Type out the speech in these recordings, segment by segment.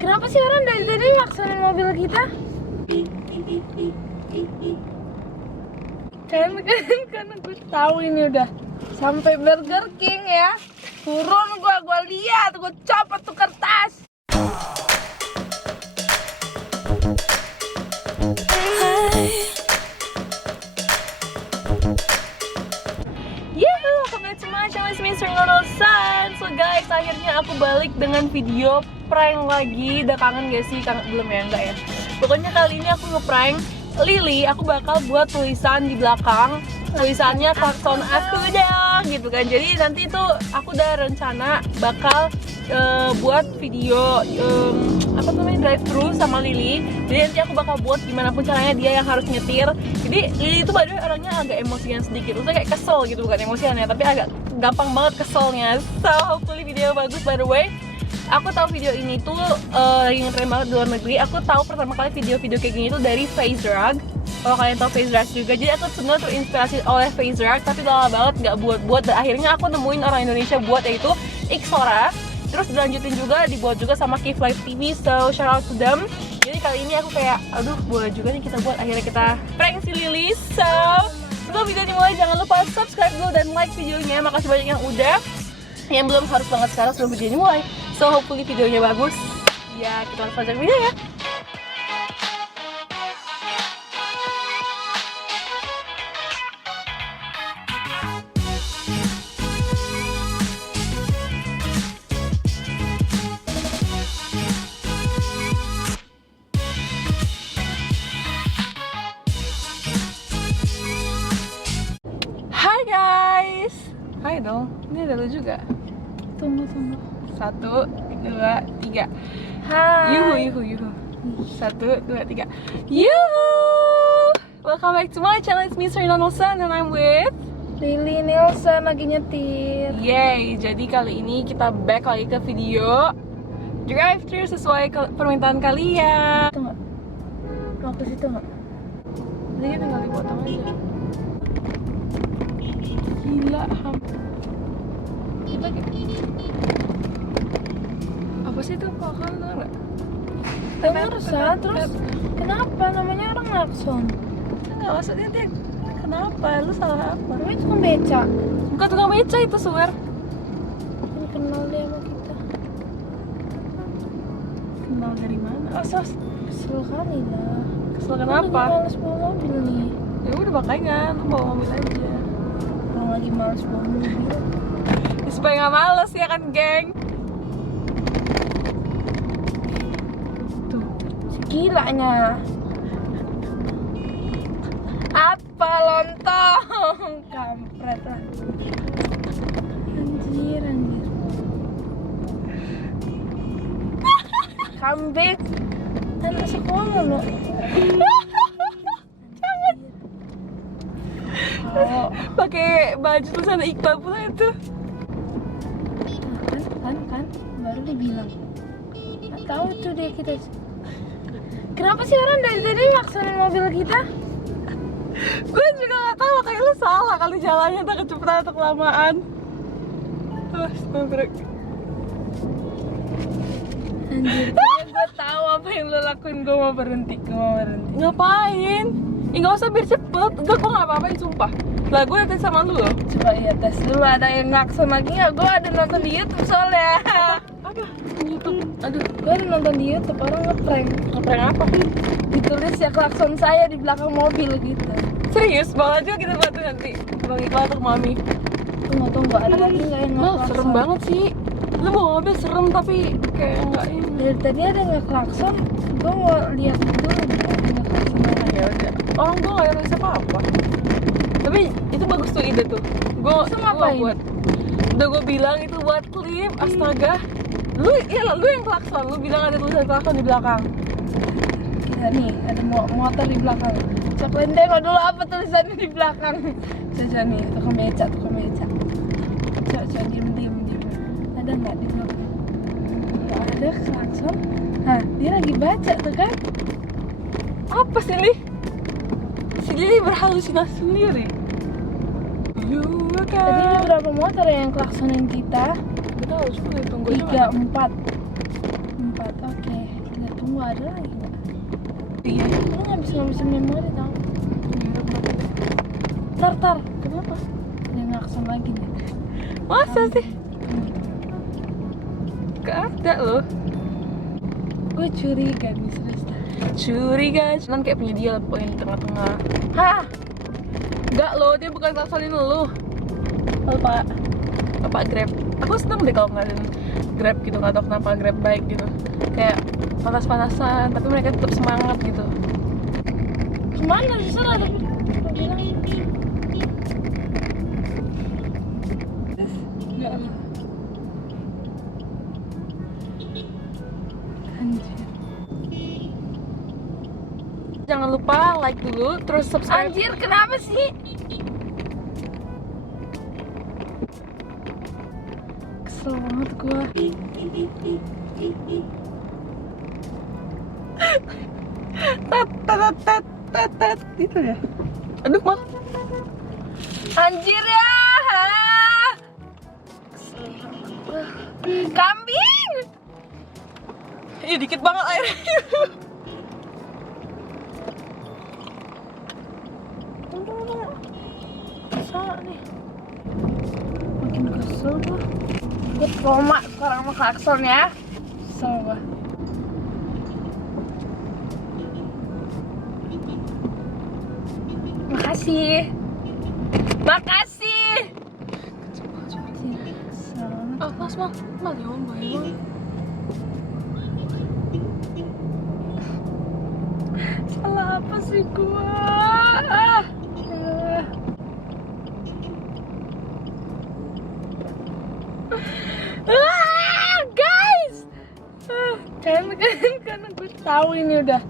Kenapa sih orang dari tadi maksain mobil kita? Kan karena gue tahu ini udah sampai Burger King ya. Turun gue lihat, gue copot tuh kertas. Welcome back to my channel, it's Mr. Nonosan. So guys, akhirnya aku balik dengan video prank lagi. Udah kangen gak sih? Kangen belum ya? Enggak ya? Pokoknya kali ini aku nge-prank Lily. Aku bakal buat tulisan di belakang. Tulisannya klakson aku dong gitu kan. Jadi nanti itu aku udah rencana bakal buat video apa namanya, drive thru sama Lily. Jadi nanti aku bakal buat gimana pun caranya dia yang harus nyetir. Jadi Lily itu by the way orangnya agak emosian sedikit. Maksudnya kayak kesel gitu, bukan emosian ya, tapi agak gampang banget keselnya. So hopefully video bagus. By the way, aku tahu video ini tuh lagi ngetren banget di luar negeri. Aku tahu pertama kali video-video kayak gini tuh dari FaceRug. Kalau kalian tahu FaceRug juga, jadi aku sebenarnya terinspirasi oleh FaceRug, tapi lama banget nggak buat. Dan akhirnya aku nemuin orang Indonesia buat, yaitu Ixora. Terus dilanjutin juga, dibuat juga sama Keep Live TV, so shout out to them. Jadi kali ini aku kayak, aduh boleh juga nih kita buat. Akhirnya kita prank si Lily. So sebelum video dimulai jangan lupa subscribe dulu dan like videonya. Makasih banyak yang udah. Yang belum harus banget sekarang sebelum video dimulai. So hopefully videonya bagus. Ya kita langsung aja ke video ya. Hai guys. Hai dong. Ini ada lu juga. Tunggu. 1, 2, 3. Hai. Yuhu. 1, 2, 3. Yuhu. Welcome back to my channel. It's Mr. Nonosan and I'm with Lily Nielsen lagi nyetir. Yay. Jadi kali ini kita back lagi ke video drive thru sesuai permintaan kalian. Itu nggak? Mau ke situ nggak? Jadi tinggal dipotong aja. Gila, kita apa sih itu? Kok kan nggak? Pemirsa, terus kenapa namanya orang klakson? Nggak, maksudnya dia kenapa? Lu salah apa? Namanya tukang beca. Bukan tukang beca itu, swear. Ini kenal dia sama kita. Kenal dari mana? Asas. Kesel kali lah. Kesel Lagi kenapa? males bawa mobil nih. Ya udah makanya, lu bawa mobil aja. Orang lagi males bawa mobil. Ya, supaya nggak males ya kan, geng? Tuh, segilanya. Apa lontong? Kampret lah. Anjir. Kambing. Anak sekolah mulu. Jangan. Oh, pakai baju tulisan Iqbal pula itu. Kan, baru dibilang. Nggak tahu tuh dia kita. Kenapa sih orang dari tadi maksain mobil kita? Gue juga nggak tahu, kayak lu salah kali jalannya, tak kecepatan atau kelamaan. Astagfirullah. Anjir, gue tahu apa yang lo lakuin. Gue mau berhenti. Ngapain? Nggak usah biar cepet. Enggak, gue nggak apa-apain, sumpah. Lah gue tes sama lu loh. Coba iya tes dulu, ada yang ngakson lagi nggak? Gue ada nonton di YouTube soalnya. Apa? YouTube? Aduh, gue ada nonton di YouTube, orang ngeprank. Ngeprank apa? Ditulis ya klakson saya di belakang mobil gitu. Serius? Bawa aja kita buat tuh nanti. Bang Iqbal untuk mami. Tunggu, ada lagi nggak yang ngeklakson? Serem banget sih. Lu bawa mobil serem tapi kayak nggak ini. Dari tadi ada ngeklakson, gue mau lihat dulu ada ngeklakson apa. Ya udah. Orang gue nggak ada apa-apa. Tapi itu bagus tuh ide tuh. Gue buat. Udah gue bilang itu buat klip. Astaga. Lu yang klakson. Lu bilang ada tulisan klakson di belakang. Ya nih, ada motor di belakang. Cobain tengok dulu apa tulisannya di belakang. Coba nih, tukang beca. Coba diem. Ada nggak di belakang? Nggak ada klakson. Hah, dia lagi baca tuh kan? Apa sih Li? Si Lily berhalusinasi sendiri. Tadi ada berapa motor yang klaksonin kita? Gak tahu, coba tunggu. 3, 4 4. Oke, kita tunggu ada lagi nggak? Iya, lu ngabis-ngabisin memori tau. Tar, kenapa? Dia ngakson lagi nih. Masa sih? Gak ada loh. Gue curiga nih, serius. Curiga, cuman kayak punya dia pokoknya di tengah-tengah. Hah? Enggak loh, dia bukan ngaksonin lu. Bapak Grab. Aku seneng deh kalau ngadain Grab gitu, nggak tau kenapa Grab baik gitu. Kayak panas-panasan, tapi mereka tetap semangat gitu. Kemana sih sana? Enggak lah. Anjir. Jangan lupa like dulu, terus subscribe. Anjir, kenapa sih? Kesel banget gua. Tat gitu ya. Aduh, Mak. Anjir ya. Kambing. Ih, dikit banget airnya. Kesel nih. Makin kesel gua. Gue trauma sekarang sama klakson ya. Kesel gua. Makasih. Ah, mas, mal ya om, emang. Salah apa sih gua? Guys, kan gue tahu ini udah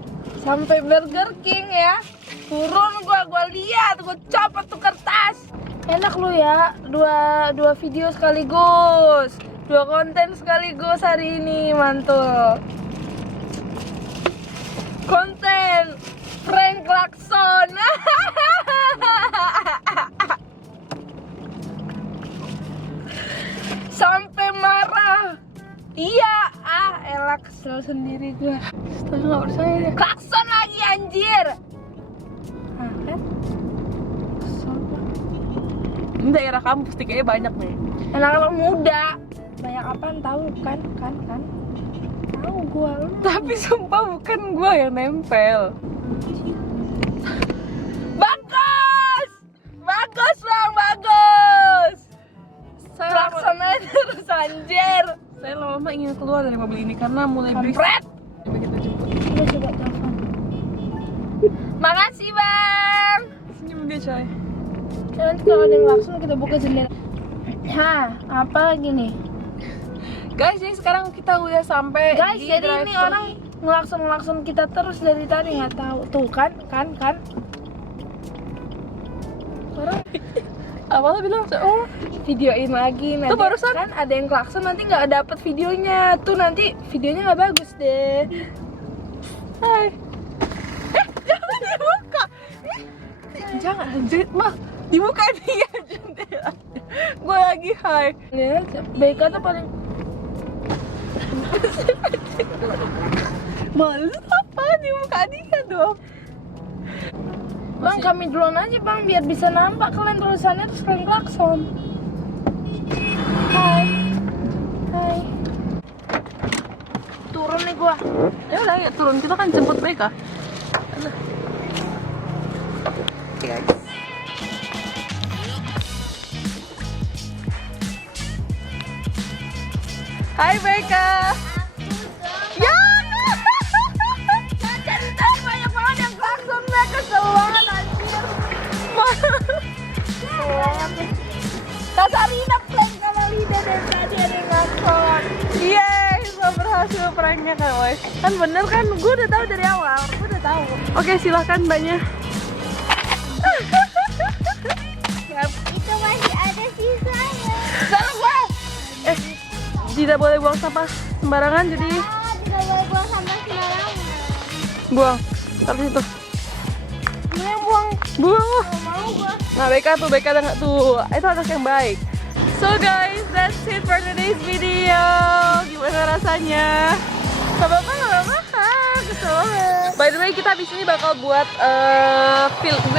sampai Burger King ya. Turun gua lihat, gua copot tuh kertas. Enak lu ya, dua video sekaligus, 2 konten sekaligus hari ini, mantul. Konten prank klakson. Sampai marah. Iya, elah kesel sendiri gua. Astaga, nggak percaya deh. Klakson lagi anjir. Kan? Kesel gua. Ini daerah kampus kayaknya banyak nih. Anak-anak muda. Banyak apaan tahu kan? Tahu gua. Tapi sumpah bukan gua yang nempel. Bagus bang, bagus. Saya laksanain terus anjir. Saya lama-lama ingin keluar dari mobil ini karena mulai berisik. Coba kita jemput. Kita coba telepon. Makasih bang. Senyum dia coy. Nanti kalau ada yang langsung kita buka jendela. Hah, apa lagi nih? Guys, jadi sekarang kita udah sampai. Guys, jadi ini orang ngelakson kita terus dari tadi, nggak tahu. Tuh kan. Orang apa lo bilang? Oh, videoin lagi nanti. Tuh barusan kan ada yang klakson, nanti nggak dapet videonya. Tuh nanti videonya nggak bagus deh. Hai. Jangan dibuka. Jangan anjir, mah dibuka dia jendela. Gue lagi hai. Ya, BK tuh paling malu apa dibuka dia dong. Bang, kami duluan aja bang, biar bisa nampak kalian tulisannya terus kalian klakson. Hai. Turun nih gua. Ya udah ya turun, kita kan jemput mereka. Guys. Hai Becca. Ya. Dari tadi banyak banget yang klakson, mereka kesel banget anjir. Kak Sarina prank sama Lida dari tadi ada yang klakson. Yeay, so berhasil pranknya Kak Wes. Kan bener kan, gue udah tahu dari awal, gue udah tahu. Oke, silahkan banyak. Itu masih ada sisanya. Salah gue. Tidak boleh buang sampah sembarangan, jadi Tidak boleh buang sampah sembarangan. buang. Taruh situ. Gue yang buang. Buang. Mau gue. Nah, Becca dengar tuh. Itu anak yang baik. So guys, that's it for today's video. Gimana rasanya? Sampai Anyway, kita habis ini bakal buat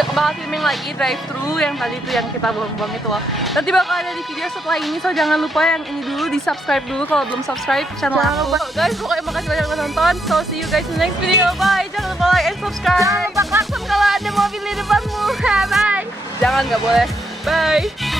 bakal filming lagi drive thru yang tadi tuh yang kita buang-buang itu loh. Nanti bakal ada di video setelah ini, so jangan lupa yang ini dulu di subscribe dulu kalau belum subscribe channel aku. Guys, pokoknya makasih banyak udah nonton. So see you guys in the next video. Bye. Jangan lupa like and subscribe. Jangan lupa klakson kalau ada mobil di depanmu. Bye. Jangan, nggak boleh. Bye.